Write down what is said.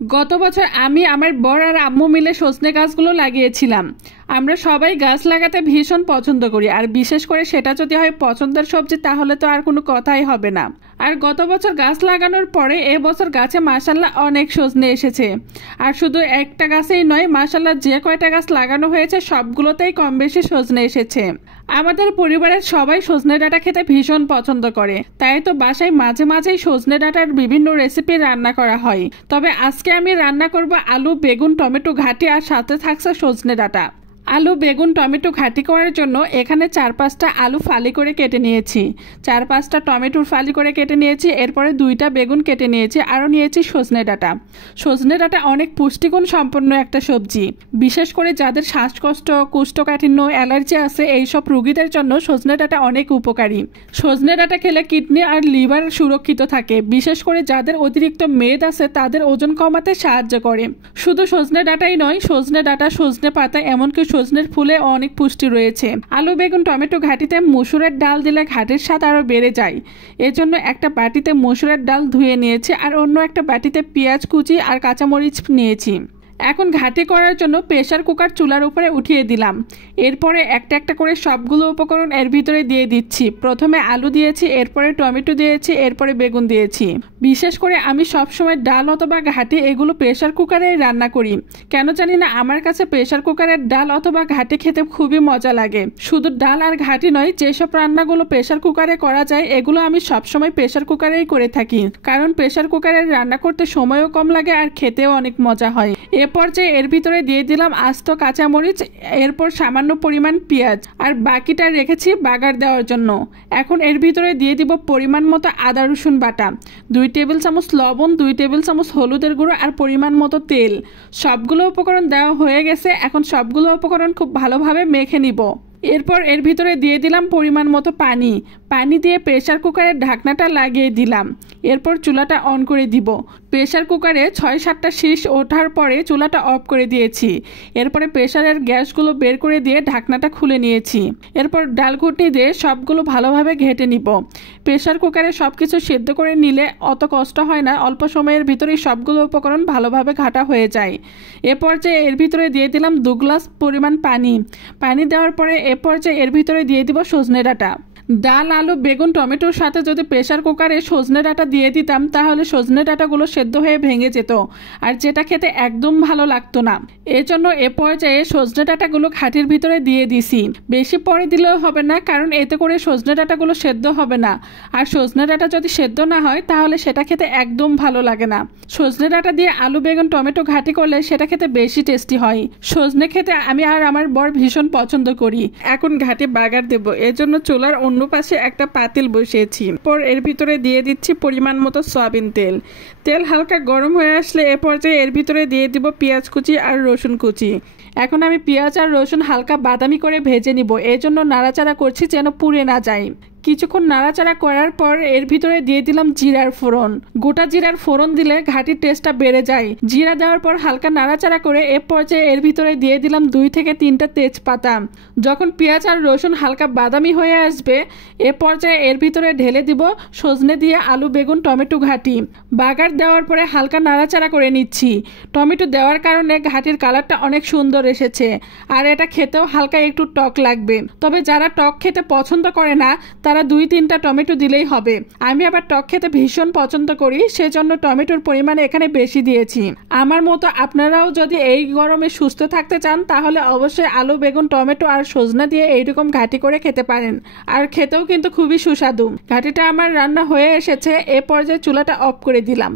গত বছর আমি আমার বর আর আম্মু মিলে সজনে গাছগুলো লাগিয়েছিলাম। আমরা সবাই গাছ লাগাতে ভীষণ পছন্দ করি, আর বিশেষ করে সেটা যদি হয় পছন্দের সবজি তাহলে তো আর কোনো কথাই হবে না। আর গত বছর গাছ লাগানোর পরে এবছর গাছে মাশাল্লাহ অনেক সজনে এসেছে। আর শুধু একটা গাছেই নয়, মাশাল্লাহ যে কয়টা গাছ লাগানো হয়েছে সবগুলোতেই কম বেশি সজনে এসেছে। আমাদের পরিবারের সবাই সজনে ডাঁটা খেতে ভীষণ পছন্দ করে, তাই তো বাসায় মাঝে মাঝেই সজনে ডাঁটার বিভিন্ন রেসিপি রান্না করা হয়। তবে আজকে আমি রান্না করব আলু, বেগুন, টমেটো ঘাটি, আর সাথে থাকছে সজনে ডাঁটা। আলু, বেগুন, টমেটো ঘাটি করার জন্য এখানে 4-5টা আলু ফালি করে কেটে নিয়েছি, 4-5টা টমেটো ফালি করে কেটে নিয়েছি, এরপরে 2টা বেগুন কেটে নিয়েছি, আরও নিয়েছি সজনে ডাঁটা। সজনে ডাঁটা অনেক পুষ্টিগুণ সম্পন্ন একটা সবজি। বিশেষ করে যাদের শ্বাসকষ্ট, কোষ্ঠকাঠিন্য, অ্যালার্জি আছে এইসব রোগীদের জন্য সজনে ডাঁটা অনেক উপকারী। সজনে ডাঁটা খেলে কিডনি আর লিভার সুরক্ষিত থাকে। বিশেষ করে যাদের অতিরিক্ত মেদ আছে তাদের ওজন কমাতে সাহায্য করে। শুধু সজনে ডাঁটাই নয়, সজনে ডাঁটা, সজনে পাতা, এমনকি সজনের ফুলে অনেক পুষ্টি রয়েছে। আলু, বেগুন, টমেটো ঘাটিতে মসুরের ডাল দিলে ঘাটির স্বাদ আরও বেড়ে যায়। এজন্য একটা বাটিতে মসুরের ডাল ধুয়ে নিয়েছি, আর অন্য একটা বাটিতে পেঁয়াজ কুচি আর কাঁচামরিচ নিয়েছি। এখন ঘাটি করার জন্য প্রেসার কুকার চুলার উপরে উঠিয়ে দিলাম। এরপরে একটা একটা করে সবগুলো উপকরণ এর ভিতরে দিয়ে দিচ্ছি। প্রথমে আলু দিয়েছি, এরপরে টমেটো দিয়েছি, এরপরে বেগুন দিয়েছি। বিশেষ করে আমি সবসময় ডাল অথবা ঘাটি এগুলো প্রেসার কুকারেই রান্না করি। কেন জানি না, আমার কাছে প্রেসার কুকারের ডাল অথবা ঘাটি খেতে খুবই মজা লাগে। শুধু ডাল আর ঘাটি নয়, যেসব রান্নাগুলো প্রেসার কুকারে করা যায় এগুলো আমি সবসময় প্রেসার কুকারেই করে থাকি, কারণ প্রেসার কুকারের রান্না করতে সময়ও কম লাগে আর খেতেও অনেক মজা হয়। পর্যায়ে এর ভিতরে দিয়ে দিলাম আস্ত কাঁচামরিচ, এরপর সামান্য পরিমাণ পেঁয়াজ, আর বাকিটা রেখেছি বাগার দেওয়ার জন্য। এখন এর ভিতরে দিয়ে দিব পরিমাণ মতো আদা রসুন বাটা, 2 টেবিল চামচ লবণ, 2 টেবিল চামচ হলুদের গুঁড়ো, আর পরিমাণ মতো তেল। সবগুলো উপকরণ দেওয়া হয়ে গেছে। এখন সবগুলো উপকরণ খুব ভালোভাবে মেখে নিব। এরপর এর ভিতরে দিয়ে দিলাম পরিমাণ মতো পানি। পানি দিয়ে প্রেসার কুকারের ঢাকনাটা লাগিয়ে দিলাম। এরপর চুলাটা অন করে দিব। প্রেসার কুকারে 6-7টা শীষ ওঠার পরে চুলাটা অফ করে দিয়েছি। এরপরে প্রেসারের গ্যাসগুলো বের করে দিয়ে ঢাকনাটা খুলে নিয়েছি। এরপর ডাল ঘুটনি দিয়ে সবগুলো ভালোভাবে ঘেঁটে নিব। প্রেসার কুকারে সব কিছু সেদ্ধ করে নিলে অত কষ্ট হয় না, অল্প সময়ের ভিতরেই সবগুলো উপকরণ ভালোভাবে ঘাটা হয়ে যায়। এ পর্যায়ে এর ভিতরে দিয়ে দিলাম 2 গ্লাস পরিমাণ পানি। পানি দেওয়ার পরে এ পর্যায়ে এর ভিতরে দিয়ে দিব সজনে ডাঁটা। ডাল, আলু, বেগুন, টমেটোর সাথে যদি প্রেসার কুকারে সজনে ডাঁটা দিয়ে দিতাম তাহলে সজনে ডাঁটাগুলো সেদ্ধ হয়ে ভেঙে যেত, আর যেটা খেতে একদম ভালো লাগতো না। এজন্য এ পর্যায়ে সজনে ডাঁটাগুলো ঘাটির ভিতরে দিয়ে দিছি। বেশি পরে দিলেও হবে না, কারণ এতে করে সজনে ডাঁটাগুলো সেদ্ধ হবে না, আর সজনে ডাঁটা যদি সেদ্ধ না হয় তাহলে সেটা খেতে একদম ভালো লাগে না। সজনে ডাঁটা দিয়ে আলু, বেগুন, টমেটো ঘাটি করলে সেটা খেতে বেশি টেস্টি হয়। সজনে খেতে আমি আর আমার বর ভীষণ পছন্দ করি। এখন ঘাটি বাগার দেব, এজন্য চুলার অন্য পাশে একটা পাতিল বসিয়েছি। পর এর ভিতরে দিয়ে দিচ্ছি পরিমাণ মতো সয়াবিন তেল। তেল হালকা গরম হয়ে আসলে এ পর্যায়ে এর ভিতরে দিয়ে দিব পেঁয়াজ কুচি আর রসুন কুচি। এখন আমি পেঁয়াজ আর রসুন হালকা বাদামি করে ভেজে নিব, এজন্য নাড়াচাড়া করছি যেন পুড়ে না যায়। কিছুক্ষণ নাড়াচাড়া করার পর এর ভিতরে দিয়ে দিলাম জিরার ফোড়ন। গোটা জিরার ফোড়ন দিলে ঘাটির টেস্টটা বেড়ে যায়। জিরা দেওয়ার পর হালকা নাড়াচাড়া করে এ পর্যায়ে এর ভিতরে দিয়ে দিলাম 2 থেকে 3টা তেজপাতা। যখন পেঁয়াজ আর রসুন হালকা বাদামি হয়ে আসবে এ পর্যায়ে এর ভিতরে ঢেলে দিব সজনে দিয়ে আলু, বেগুন, টমেটো ঘাটি। বাগার দেওয়ার পরে হালকা নাড়াচাড়া করে নিচ্ছি। টমেটো দেওয়ার কারণে ঘাটির কালারটা অনেক সুন্দর এসেছে, আর এটা খেতেও হালকা একটু টক লাগবে। তবে যারা টক খেতে পছন্দ করে না তারা 2-3টা টমেটো দিলেই হবে। আমি আবার টক খেতে ভীষণ পছন্দ করি, সেজন্য টমেটোর পরিমাণ এখানে বেশি দিয়েছি। আমার মতো আপনারাও যদি এই গরমে সুস্থ থাকতে চান তাহলে অবশ্যই আলু, বেগুন, টমেটো আর সজনা দিয়ে এইরকম ঘাটি করে খেতে পারেন, আর খেতেও কিন্তু খুবই সুস্বাদু। ঘাটিটা আমার রান্না হয়ে এসেছে। এ পর্যায়ে চুলাটা অফ করে দিলাম।